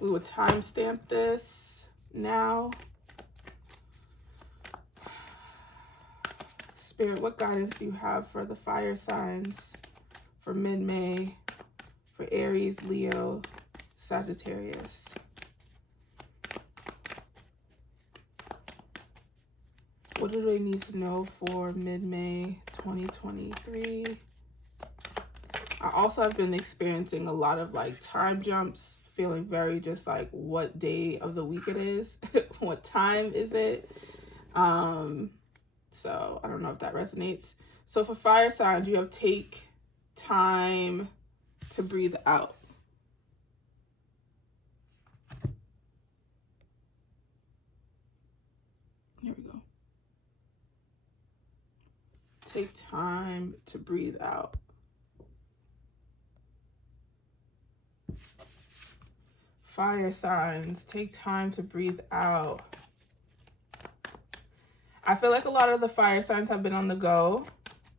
We would timestamp this now. Spirit, what guidance do you have for the fire signs for mid-May, for Aries, Leo, Sagittarius? What do they need to know for mid-May 2023? I also have been experiencing a lot of like time jumps, feeling very just like what day of the week it is, what time is it? So I don't know if that resonates. So for fire signs, you have take time to breathe out. Here we go. Take time to breathe out. Fire signs, take time to breathe out. I feel like a lot of the fire signs have been on the go.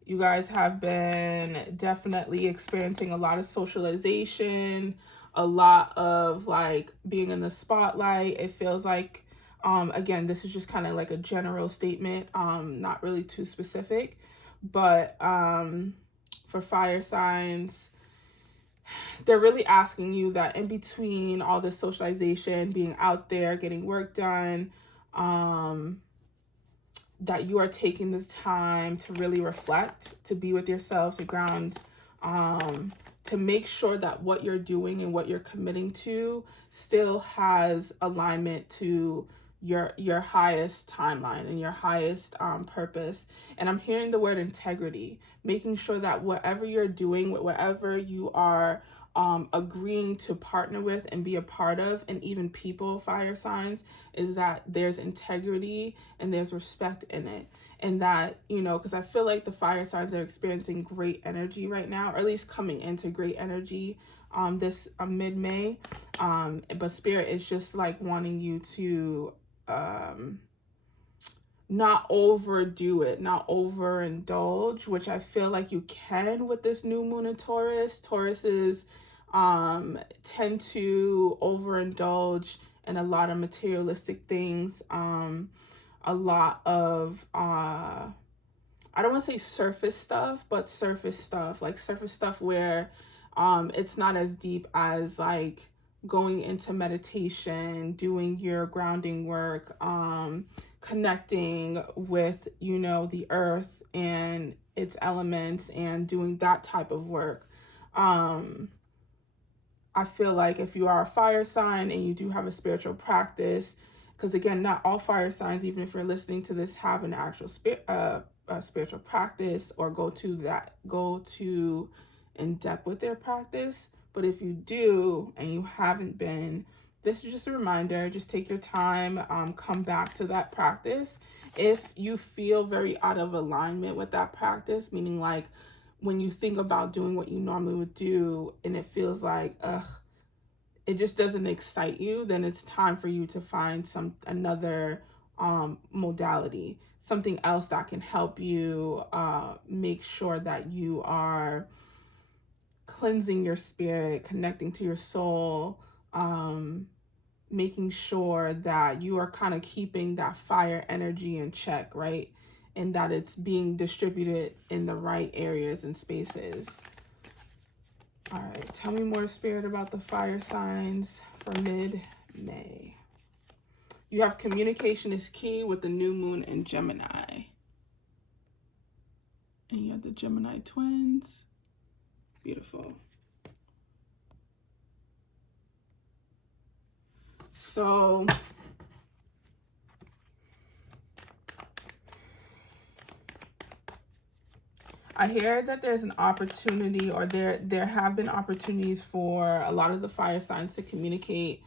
You guys have been definitely experiencing a lot of socialization, a lot of like being in the spotlight. It feels like, again, this is just kind of like a general statement, not really too specific, but for fire signs, they're really asking you that in between all this socialization, being out there, getting work done, that you are taking the time to really reflect, to be with yourself, to ground, to make sure that what you're doing and what you're committing to still has alignment to your highest timeline and your highest purpose. And I'm hearing the word integrity, making sure that whatever you're doing, whatever you are agreeing to partner with and be a part of, and even people, fire signs, is that there's integrity and there's respect in it. And that, you know, because I feel like the fire signs are experiencing great energy right now, or at least coming into great energy this mid-May. But Spirit is just like wanting you to not overdo it, not overindulge, which I feel like you can with this new moon in Taurus. Tauruses tend to overindulge in a lot of materialistic things, a lot of I don't want to say surface stuff, but surface stuff where it's not as deep as like going into meditation, doing your grounding work, connecting with, you know, the earth and its elements and doing that type of work. I feel like if you are a fire sign and you do have a spiritual practice, because again, not all fire signs, even if you're listening to this, have an actual spiritual practice or go to in depth with their practice. But if you do and you haven't been, this is just a reminder, just take your time, come back to that practice. If you feel very out of alignment with that practice, meaning like when you think about doing what you normally would do and it feels like, it just doesn't excite you, then it's time for you to find another modality, something else that can help you make sure that you are cleansing your spirit, connecting to your soul, making sure that you are kind of keeping that fire energy in check, right? And that it's being distributed in the right areas and spaces. All right, tell me more, Spirit, about the fire signs for mid-May. You have communication is key with the new moon in Gemini. And you have the Gemini twins. Beautiful. So I hear that there's an opportunity, or there have been opportunities for a lot of the fire signs to communicate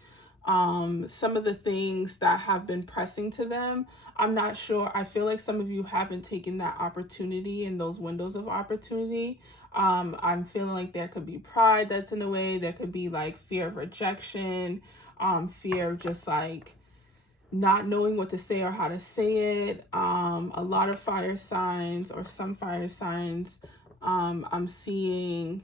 some of the things that have been pressing to them. I'm not sure. I feel like some of you haven't taken that opportunity and those windows of opportunity. I'm feeling like there could be pride that's in the way. There could be like fear of rejection, fear of just like not knowing what to say or how to say it. A lot of fire signs, or some fire signs, I'm seeing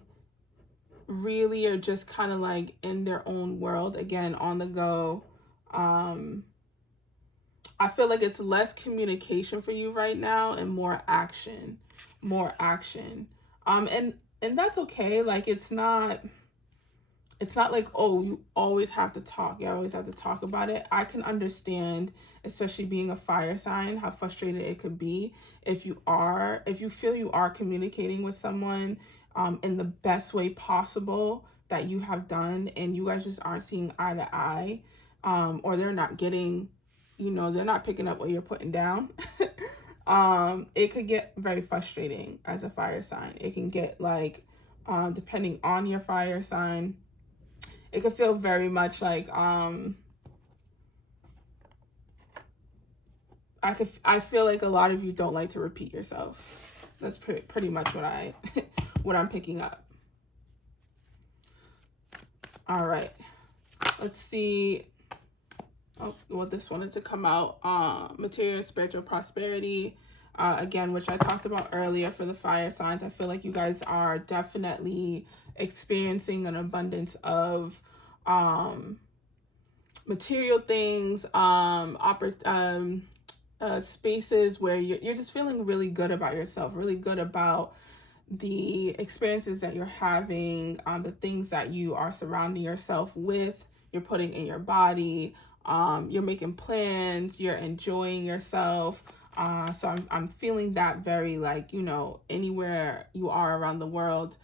really are just kind of like in their own world, again, on the go. I feel like it's less communication for you right now and more action, more action. And that's okay. Like it's not like, oh, you always have to talk. You always have to talk about it. I can understand, especially being a fire sign, how frustrated it could be if you feel you are communicating with someone in the best way possible that you have done, and you guys just aren't seeing eye to eye, or they're not getting, they're not picking up what you're putting down. It could get very frustrating as a fire sign. It can get like, depending on your fire sign, it could feel very much like I feel like a lot of you don't like to repeat yourself. That's pretty much what what I'm picking up. All right, let's see. Oh, well, this wanted to come out. Material, spiritual prosperity. Again, which I talked about earlier for the fire signs. I feel like you guys are definitely experiencing an abundance of material things, spaces where you're just feeling really good about yourself, really good about the experiences that you're having, the things that you are surrounding yourself with, you're putting in your body, you're making plans, you're enjoying yourself. So I'm feeling that very like, anywhere you are around the world.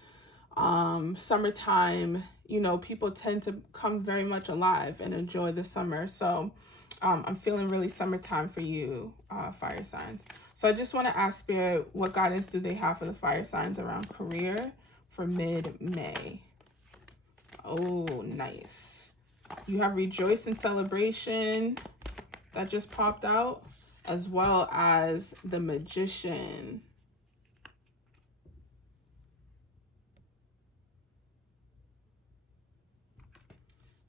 Summertime, people tend to come very much alive and enjoy the summer. So I'm feeling really summertime for you, fire signs. So I just want to ask Spirit, what guidance do they have for the fire signs around career for mid-May? Oh, nice. You have rejoice and celebration that just popped out, as well as the Magician.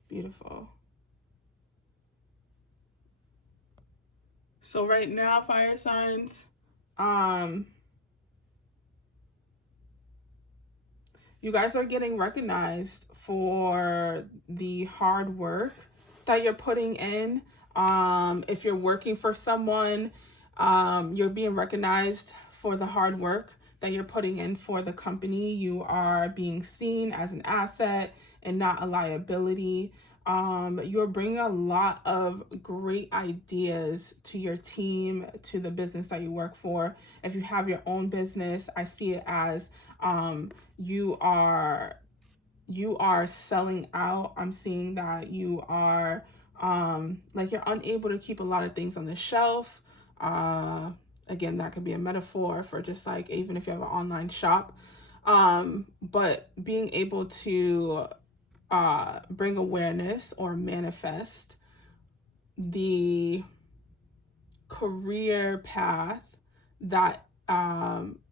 Beautiful. So right now, fire signs, you guys are getting recognized for the hard work that you're putting in. If you're working for someone, you're being recognized for the hard work that you're putting in for the company. You are being seen as an asset and not a liability. You're bringing a lot of great ideas to your team, to the business that you work for. If you have your own business, I see it as you are selling out. I'm seeing that you are like you're unable to keep a lot of things on the shelf. Again, that could be a metaphor for just like, even if you have an online shop, but being able to bring awareness or manifest the career path that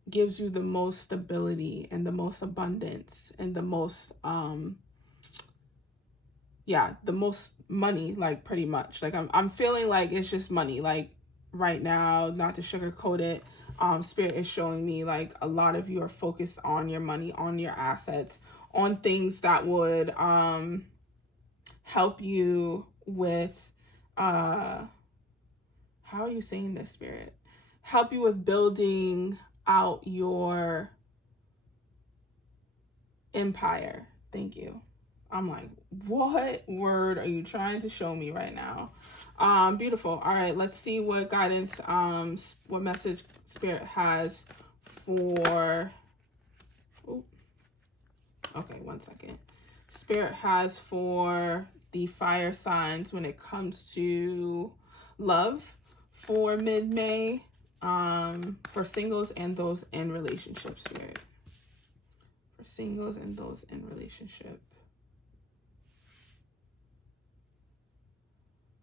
gives you the most stability and the most abundance and the most the most money, like pretty much. Like I'm feeling like it's just money. Like right now, not to sugarcoat it, Spirit is showing me like a lot of you are focused on your money, on your assets, on things that would help you with how are you saying this, Spirit? Help you with building out your empire. Thank you. I'm like, what word are you trying to show me right now? Beautiful. All right, let's see what guidance, what message Spirit has for, okay, 1 second. Spirit has for the fire signs when it comes to love for mid-May, for singles and those in relationships, Spirit. For singles and those in relationship.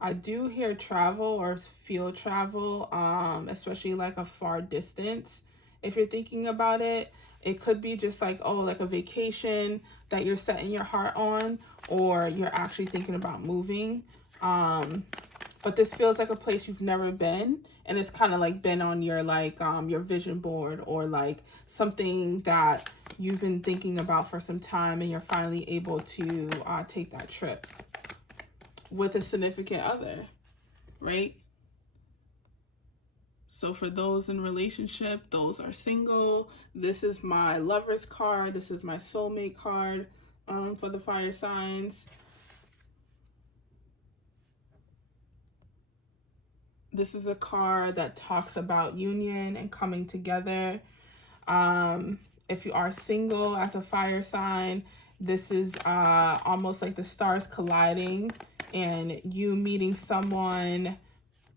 I do hear travel or feel travel, especially like a far distance. If you're thinking about it, it could be just like, oh, like a vacation that you're setting your heart on, or you're actually thinking about moving. but this feels like a place you've never been, and it's kind of like been on your your vision board, or like something that you've been thinking about for some time, and you're finally able to take that trip with a significant other, right? So for those in relationship, those are single, this is my Lover's card, this is my soulmate card for the fire signs. This is a card that talks about union and coming together. If you are single as a fire sign, this is almost like the stars colliding and you meeting someone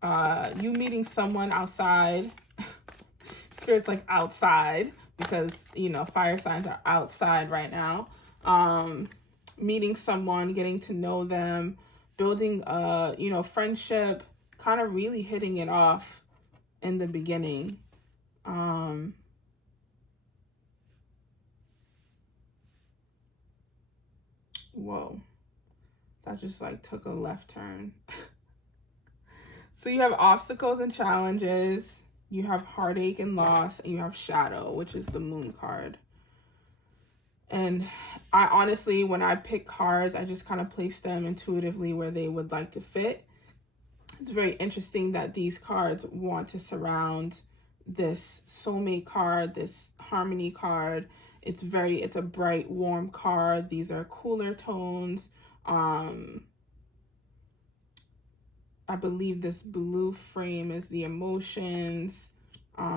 outside. Spirit's like outside, because fire signs are outside right now. Meeting someone, getting to know them, building a friendship, kind of really hitting it off in the beginning. Whoa, that just like took a left turn. So you have obstacles and challenges, you have heartache and loss, and you have shadow, which is the moon card. And I honestly, when I pick cards, I just kind of place them intuitively where they would like to fit. It's very interesting that these cards want to surround this soulmate card, this harmony card. It's a bright, warm card. These are cooler tones. I believe this blue frame is the emotions.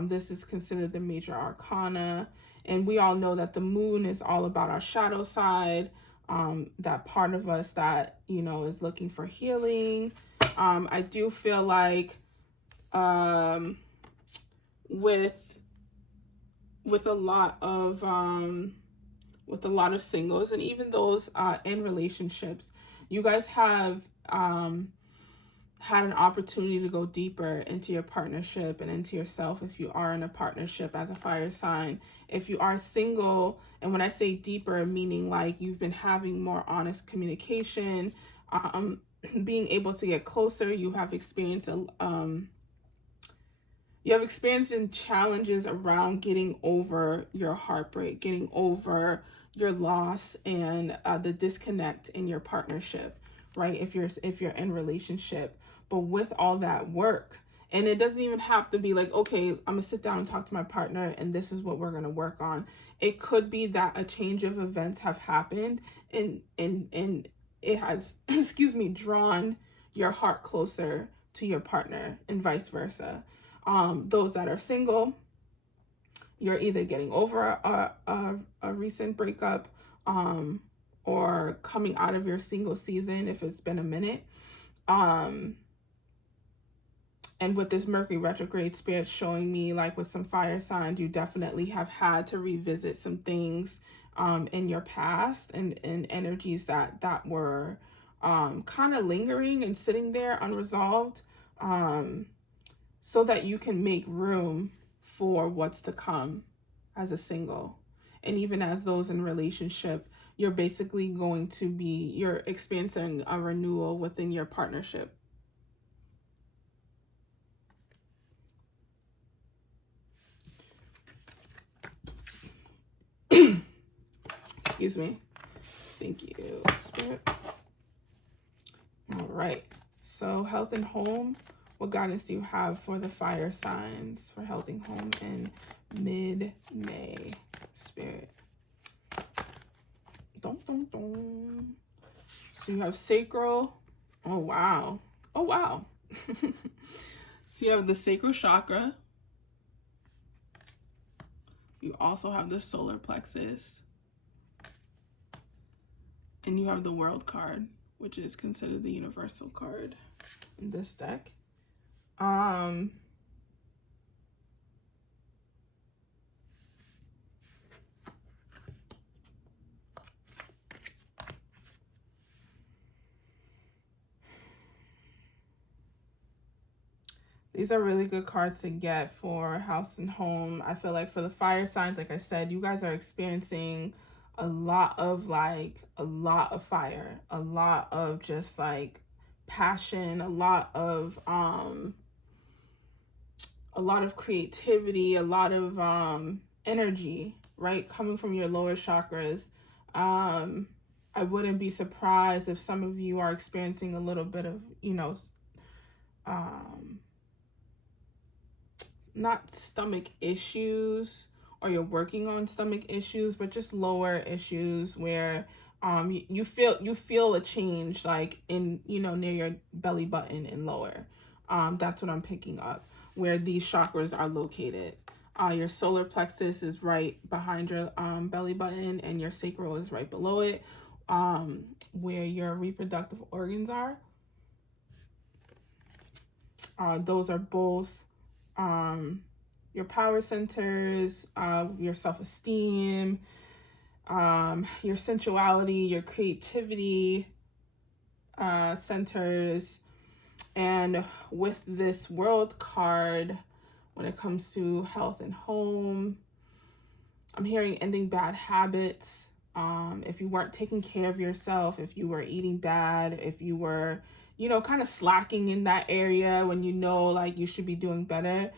This is considered the major arcana. And we all know that the moon is all about our shadow side, that part of us that, is looking for healing. I do feel like with a lot of singles, and even those in relationships, you guys have had an opportunity to go deeper into your partnership and into yourself if you are in a partnership as a fire sign. If you are single, and when I say deeper, meaning like you've been having more honest communication, being able to get closer, you have experienced in challenges around getting over your heartbreak, getting over your loss, and the disconnect in your partnership, right? If you're in relationship. But with all that work, and it doesn't even have to be like, okay, I'm gonna sit down and talk to my partner and this is what we're gonna work on. It could be that a change of events have happened, and it has drawn your heart closer to your partner, and vice versa. Those that are single, you're either getting over a recent breakup, or coming out of your single season if it's been a minute. And with this Mercury retrograde, Spirit showing me, like with some fire signs, you definitely have had to revisit some things in your past, and energies that were kind of lingering and sitting there unresolved, so that you can make room for what's to come as a single. And even as those in relationship, you're experiencing a renewal within your partnership. Excuse me. Thank you, Spirit. All right. So health and home. What guidance do you have for the fire signs for health and home in mid-May, Spirit? Dun, dun, dun. So you have sacral. Oh, wow. Oh, wow. So you have the sacral chakra. You also have the solar plexus. And you have the world card, which is considered the universal card in this deck. These are really good cards to get for house and home. I feel like for the fire signs, like I said, you guys are experiencing a lot of fire, a lot of just like passion, a lot of creativity, a lot of energy, right, coming from your lower chakras. I wouldn't be surprised if some of you are experiencing a little bit of, not stomach issues, or you're working on stomach issues, but just lower issues where you feel a change, like in, near your belly button and lower. That's what I'm picking up, where these chakras are located. Your solar plexus is right behind your belly button, and your sacral is right below it, where your reproductive organs are. Those are both your power centers, your self-esteem, your sensuality, your creativity centers. And with this World card, when it comes to health and home, I'm hearing ending bad habits. If you weren't taking care of yourself, if you were eating bad, if you were, kind of slacking in that area when like you should be doing better.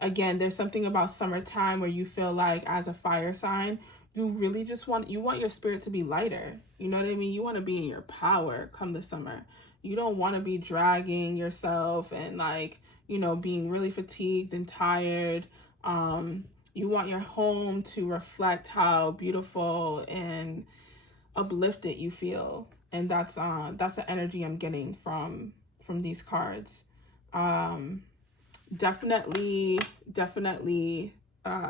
Again, there's something about summertime where you feel like, as a fire sign, you really just want your spirit to be lighter. You know what I mean? You want to be in your power come the summer. You don't want to be dragging yourself and like, being really fatigued and tired. You want your home to reflect how beautiful and uplifted you feel. And that's the energy I'm getting from these cards. Definitely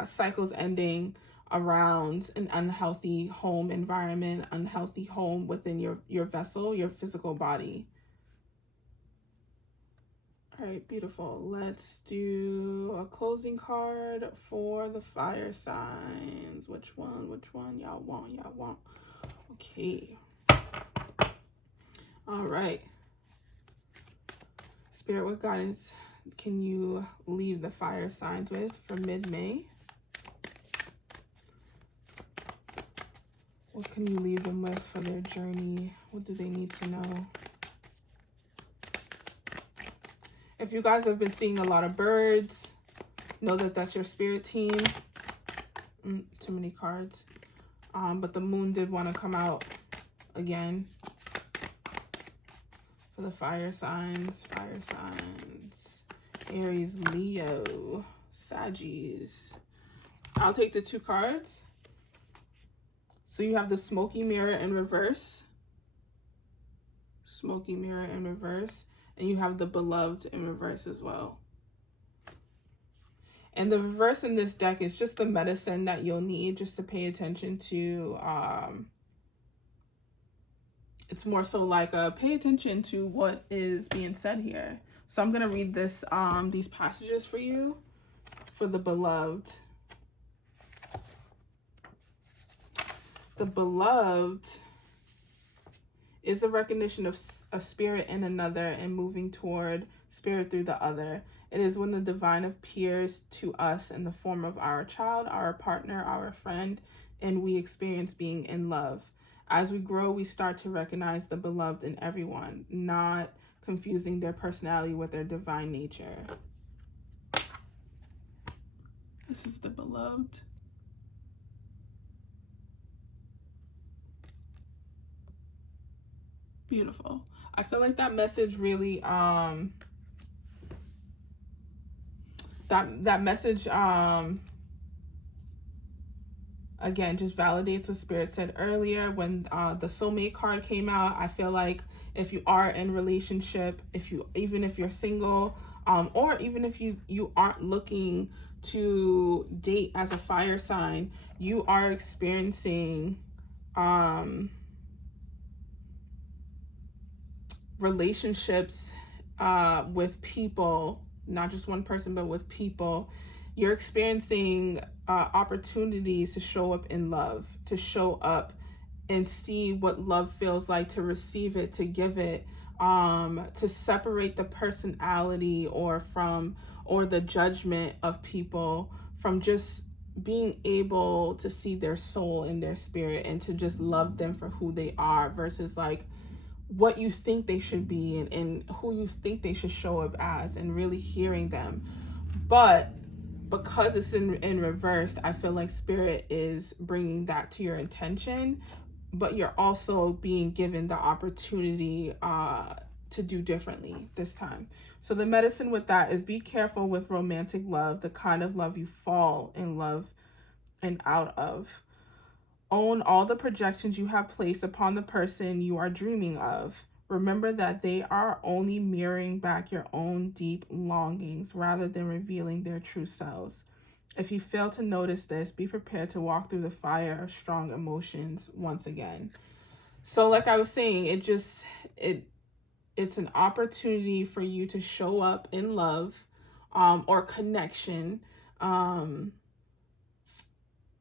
cycles ending around an unhealthy home environment, unhealthy home within your vessel, your physical body. All right, beautiful. Let's do a closing card for the fire signs. Which one y'all want? Okay. All right. Spirit, what guidance can you leave the fire signs with for mid-May? What can you leave them with for their journey? What do they need to know? If you guys have been seeing a lot of birds, know that that's your spirit team. Too many cards. But the moon did want to come out again for the fire signs. Aries, Leo, Sagittarius. I'll take the 2 cards. So you have the smoky mirror in reverse. And you have the beloved in reverse as well. And the reverse in this deck is just the medicine that you'll need just to pay attention to. It's more so like pay attention to what is being said here. So I'm going to read these passages for you for the beloved. The beloved is the recognition of a spirit in another and moving toward spirit through the other. It is when the divine appears to us in the form of our child, our partner, our friend, and we experience being in love. As we grow, we start to recognize the beloved in everyone, not confusing their personality with their divine nature. This is the beloved. Beautiful. I feel like that message really that message again just validates what Spirit said earlier when the soulmate card came out. I feel like if you are in relationship, even if you're single, or even if you aren't looking to date as a fire sign, you are experiencing relationships with people, not just one person, but with people. You're experiencing opportunities to show up in love, to show up and see what love feels like, to receive it, to give it, to separate the personality or the judgment of people from just being able to see their soul and their spirit and to just love them for who they are versus like what you think they should be, and who you think they should show up as, and really hearing them. But because it's in reverse, I feel like spirit is bringing that to your attention, but you're also being given the opportunity to do differently this time. So the medicine with that is be careful with romantic love, the kind of love you fall in love and out of. Own all the projections you have placed upon the person you are dreaming of. Remember that they are only mirroring back your own deep longings rather than revealing their true selves. If you fail to notice this, be prepared to walk through the fire of strong emotions once again. So like I was saying, it's an opportunity for you to show up in love or connection.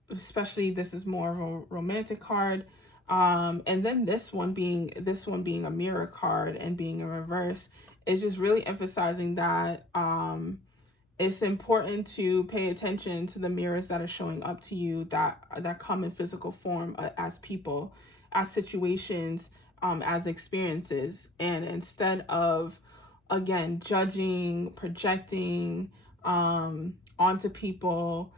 Especially this is more of a romantic card. And then this one being a mirror card and being in reverse is just really emphasizing that it's important to pay attention to the mirrors that are showing up to you that come in physical form, as people, as situations, as experiences. And instead of, again, judging, projecting onto people,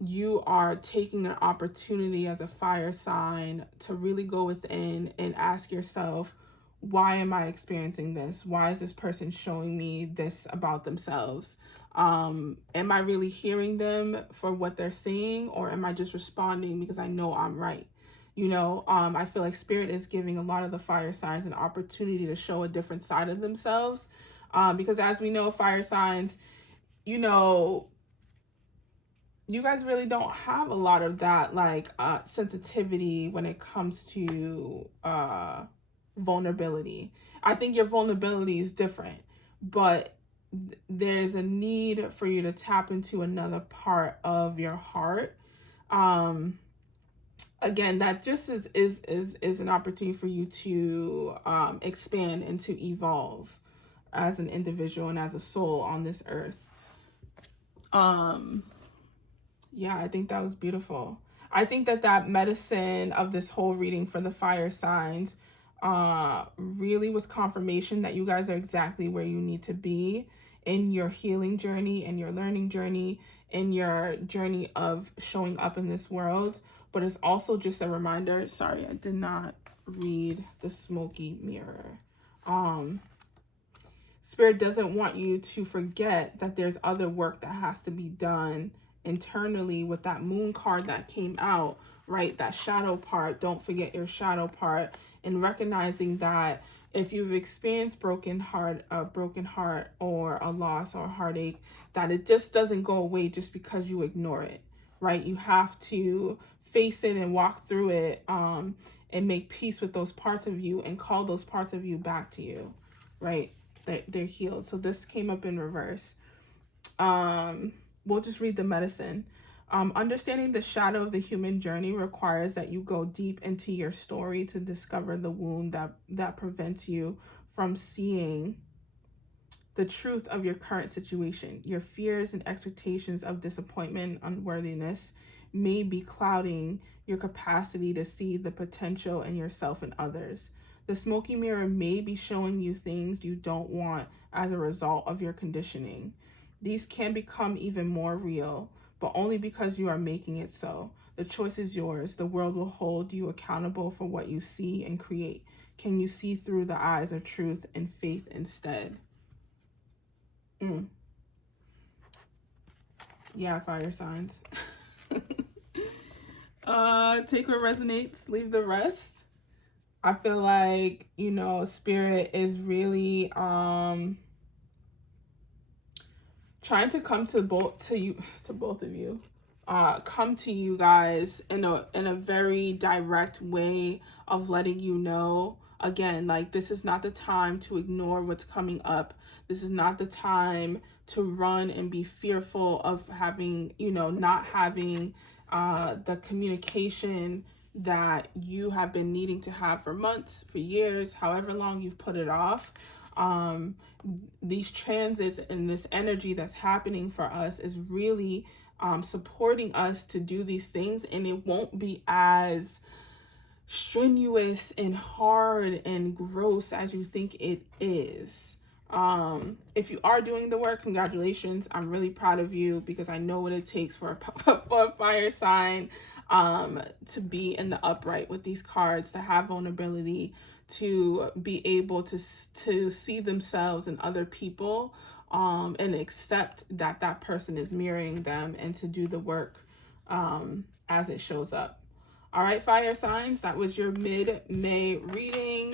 you are taking an opportunity as a fire sign to really go within and ask yourself, why am I experiencing this? Why is this person showing me this about themselves? Am I really hearing them for what they're saying, or am I just responding because I know I'm right? I feel like spirit is giving a lot of the fire signs an opportunity to show a different side of themselves. Because as we know, fire signs, you guys really don't have a lot of that sensitivity when it comes to vulnerability. I think your vulnerability is different, but there's a need for you to tap into another part of your heart. Again, that just is an opportunity for you to expand and to evolve as an individual and as a soul on this earth. Yeah, I think that was beautiful. I think that medicine of this whole reading for the fire signs really was confirmation that you guys are exactly where you need to be in your healing journey and your learning journey, in your journey of showing up in this world. But it's also just a reminder. Sorry, I did not read the smoky mirror. Spirit doesn't want you to forget that there's other work that has to be done internally with that moon card that came out, right? That shadow part. Don't forget your shadow part, and recognizing that if you've experienced broken heart or a loss or a heartache, that it just doesn't go away just because you ignore it, right? You have to face it and walk through it, and make peace with those parts of you and call those parts of you back to you, right? They're healed. So this came up in reverse. We'll just read the medicine. Understanding the shadow of the human journey requires that you go deep into your story to discover the wound that prevents you from seeing the truth of your current situation. Your fears and expectations of disappointment and unworthiness may be clouding your capacity to see the potential in yourself and others. The smoky mirror may be showing you things you don't want as a result of your conditioning. These can become even more real, but only because you are making it so. The choice is yours. The world will hold you accountable for what you see and create. Can you see through the eyes of truth and faith instead? Yeah, fire signs. Take what resonates, leave the rest. I feel like, spirit is really trying to come to both of you. Come to you guys in a very direct way of letting you know, again, like, this is not the time to ignore what's coming up. This is not the time to run and be fearful of having, not having the communication that you have been needing to have for months, for years, however long you've put it off. These transits and this energy that's happening for us is really supporting us to do these things, and it won't be as strenuous and hard and gross as you think it is. If you are doing the work, congratulations. I'm really proud of you because I know what it takes for a fire sign to be in the upright with these cards, to have vulnerability, to be able to see themselves in other people, and accept that that person is mirroring them, and to do the work as it shows up. All right, fire signs, that was your mid-May reading.